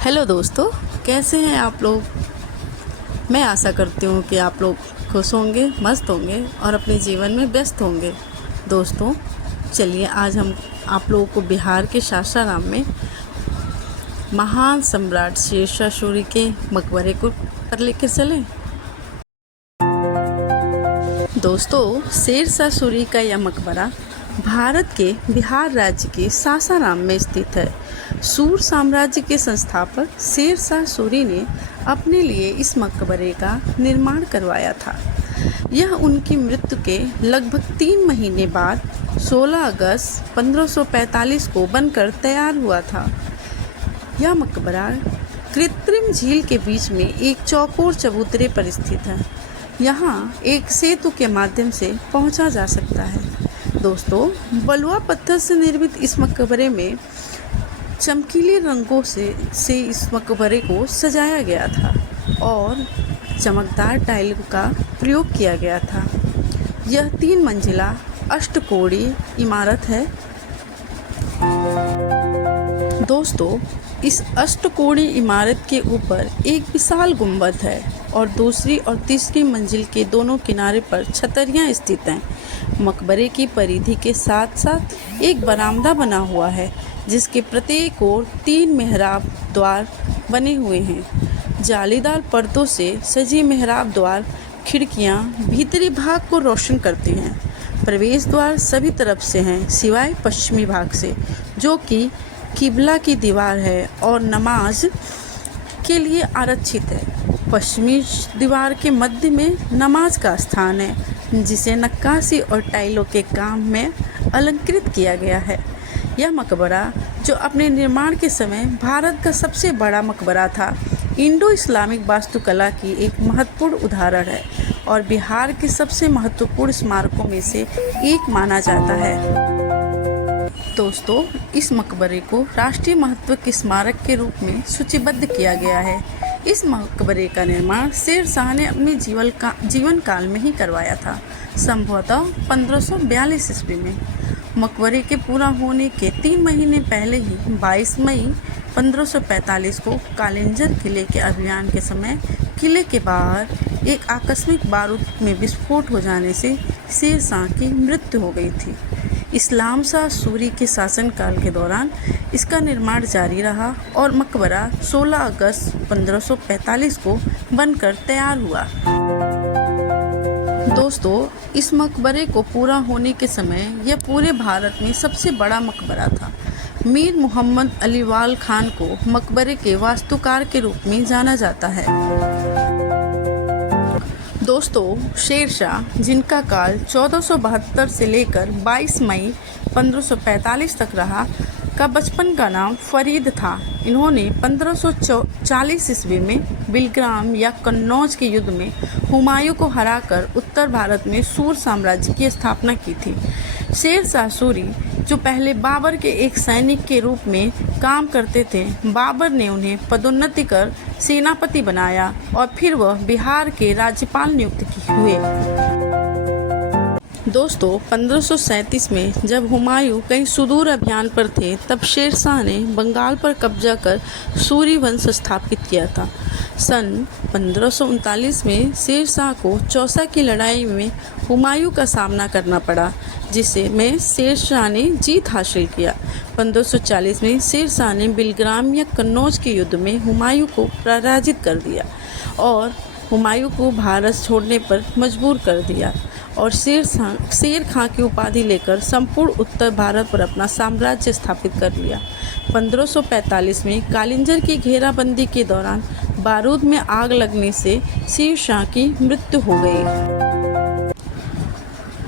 Hello दोस्तों, कैसे हैं आप लोग। मैं आशा करती हूँ कि आप लोग खुश होंगे, मस्त होंगे और अपने जीवन में व्यस्त होंगे। दोस्तों, चलिए आज हम आप लोगों को बिहार के सासाराम में महान सम्राट शेरशाह सूरी के मकबरे को पर लेकर चलें। दोस्तों, शेरशाह सूरी का यह मकबरा भारत के बिहार राज्य के सासाराम में स्थित है। सूर साम्राज्य के संस्थापक शेरशाह सूरी ने अपने लिए इस मकबरे का निर्माण करवाया था। यह उनकी मृत्यु के लगभग 3 महीने बाद 16 अगस्त 1545 को बनकर तैयार हुआ था। यह मकबरा कृत्रिम झील के बीच में एक चौकोर चबूतरे पर स्थित है। यहाँ एक सेतु के माध्यम से पहुँचा जा सकता है। दोस्तों, बलुआ पत्थर से निर्मित इस मकबरे में चमकीले रंगों से इस मकबरे को सजाया गया था और चमकदार टाइलों का प्रयोग किया गया था। यह 3 मंजिला अष्टकोणीय इमारत है। दोस्तों, इस अष्टकोणीय इमारत के ऊपर एक विशाल गुंबद है और दूसरी और तीसरी मंजिल के दोनों किनारे पर छतरियां स्थित हैं। मकबरे की परिधि के साथ साथ एक बरामदा बना हुआ है, जिसके प्रत्येक ओर 3 मेहराब द्वार बने हुए हैं। जालीदार पर्दों से सजी मेहराब द्वार खिड़कियां भीतरी भाग को रोशन करती हैं। प्रवेश द्वार सभी तरफ से हैं सिवाय पश्चिमी भाग से, जो कि किबला की दीवार है और नमाज के लिए आरक्षित है। पश्चिमी दीवार के मध्य में नमाज का स्थान है, जिसे नक्काशी और टाइलों के काम में अलंकृत किया गया है। यह मकबरा, जो अपने निर्माण के समय भारत का सबसे बड़ा मकबरा था, इंडो इस्लामिक वास्तुकला की एक महत्वपूर्ण उदाहरण है और बिहार के सबसे महत्वपूर्ण स्मारकों में से एक माना जाता है। दोस्तों, इस मकबरे को राष्ट्रीय महत्व के स्मारक के रूप में सूचीबद्ध किया गया है। इस मकबरे का निर्माण शेरशाह ने अपने जीवन काल में ही करवाया था, संभवतः 1542 ईस्वी में। मकबरे के पूरा होने के 3 महीने पहले ही 22 मई 1545 को कालिंजर किले के अभियान के समय किले के बाहर एक आकस्मिक बारूद में विस्फोट हो जाने से शेरशाह की मृत्यु हो गई थी। इस्लाम शाह सूरी के शासनकाल के दौरान इसका निर्माण जारी रहा और मकबरा 16 अगस्त 1545 को बनकर तैयार हुआ। दोस्तों, इस मकबरे को पूरा होने के समय यह पूरे भारत में सबसे बड़ा मकबरा था। मीर मोहम्मद अलीवाल खान को मकबरे के वास्तुकार के रूप में जाना जाता है। दोस्तों, शेरशाह, जिनका काल 1472 से लेकर 22 मई 1545 तक रहा, का बचपन का नाम फरीद था। इन्होंने 1540 ईस्वी में बिलग्राम या कन्नौज के युद्ध में हुमायूं को हराकर उत्तर भारत में सूर साम्राज्य की स्थापना की थी। शेरशाह सूरी, जो पहले बाबर के एक सैनिक के रूप में काम करते थे, बाबर ने उन्हें पदोन्नति कर सेनापति बनाया और फिर वह बिहार के राज्यपाल नियुक्त हुए। दोस्तों, 1537 में जब हुमायूं कहीं सुदूर अभियान पर थे, तब शेरशाह ने बंगाल पर कब्जा कर सूरी वंश स्थापित किया था। सन 1539 में शेरशाह को चौसा की लड़ाई में हुमायूं का सामना करना पड़ा, जिसे में शेरशाह ने जीत हासिल किया। 1540 में शेरशाह ने बिलग्राम या कन्नौज के युद्ध में हुमायूं को पराजित कर दिया और हुमायूं को भारत छोड़ने पर मजबूर कर दिया और शेर खां की उपाधि लेकर संपूर्ण उत्तर भारत पर अपना साम्राज्य स्थापित कर लिया। 1545 में कालिंजर की घेराबंदी के दौरान बारूद में आग लगने से शेरशाह की मृत्यु हो गई।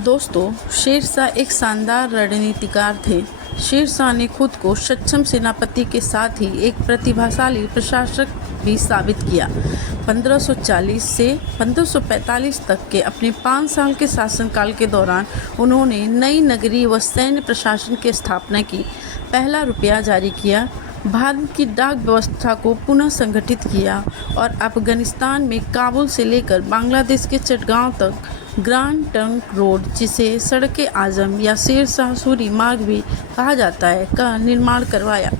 दोस्तों, शेरशाह एक शानदार रणनीतिकार थे। शेरशाह ने खुद को सक्षम सेनापति के साथ ही एक प्रतिभाशाली प्रशासक भी साबित किया। 1540 से 1545 तक के अपने 5 साल के शासनकाल के दौरान उन्होंने नई नगरीय व सैन्य प्रशासन की स्थापना की, पहला रुपया जारी किया, भारत की डाक व्यवस्था को पुनः संगठित किया और अफगानिस्तान में काबुल से लेकर बांग्लादेश के चटगांव तक ग्रांड ट्रंक रोड, जिसे सड़के आजम या शेरशाह सूरी मार्ग भी कहा जाता है, का निर्माण करवाया।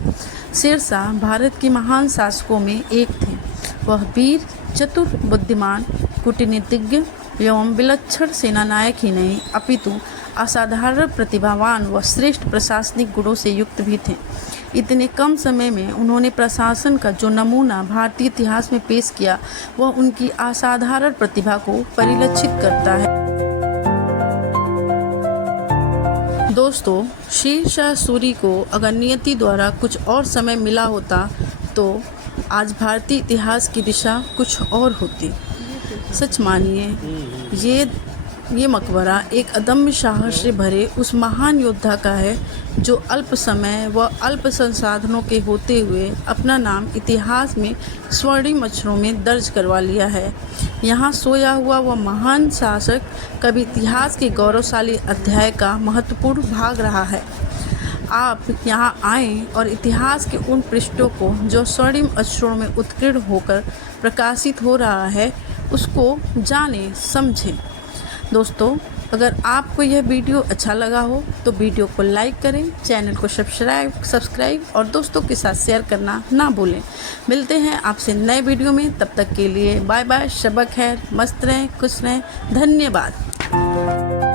शेरशाह भारत के महान शासकों में एक थे। वह वीर, चतुर, बुद्धिमान, कूटनीतिज्ञ एवं विलक्षण सेनानायक ही नहीं अपितु असाधारण प्रतिभावान व श्रेष्ठ प्रशासनिक गुणों से युक्त भी थे। इतने कम समय में उन्होंने प्रशासन का जो नमूना भारतीय इतिहास में पेश किया वह उनकी असाधारण प्रतिभा को परिलक्षित करता है। दोस्तों, शेरशाह सूरी को अगर नियति द्वारा कुछ और समय मिला होता तो आज भारतीय इतिहास की दिशा कुछ और होती। सच मानिए, ये मकबरा एक अदम्य साहस से भरे उस महान योद्धा का है जो अल्प समय व अल्प संसाधनों के होते हुए अपना नाम इतिहास में स्वर्णिम अक्षरों में दर्ज करवा लिया है। यहाँ सोया हुआ वह महान शासक कभी इतिहास के गौरवशाली अध्याय का महत्वपूर्ण भाग रहा है। आप यहाँ आएँ और इतिहास के उन पृष्ठों को जो स्वर्णिम अक्षरों में उत्कीर्ण होकर प्रकाशित हो रहा है उसको जानें, समझें। दोस्तों, अगर आपको यह वीडियो अच्छा लगा हो तो वीडियो को लाइक करें, चैनल को सब्सक्राइब और दोस्तों के साथ शेयर करना ना भूलें। मिलते हैं आपसे नए वीडियो में, तब तक के लिए बाय बाय, शब खैर, मस्त रहें, खुश रहें, धन्यवाद।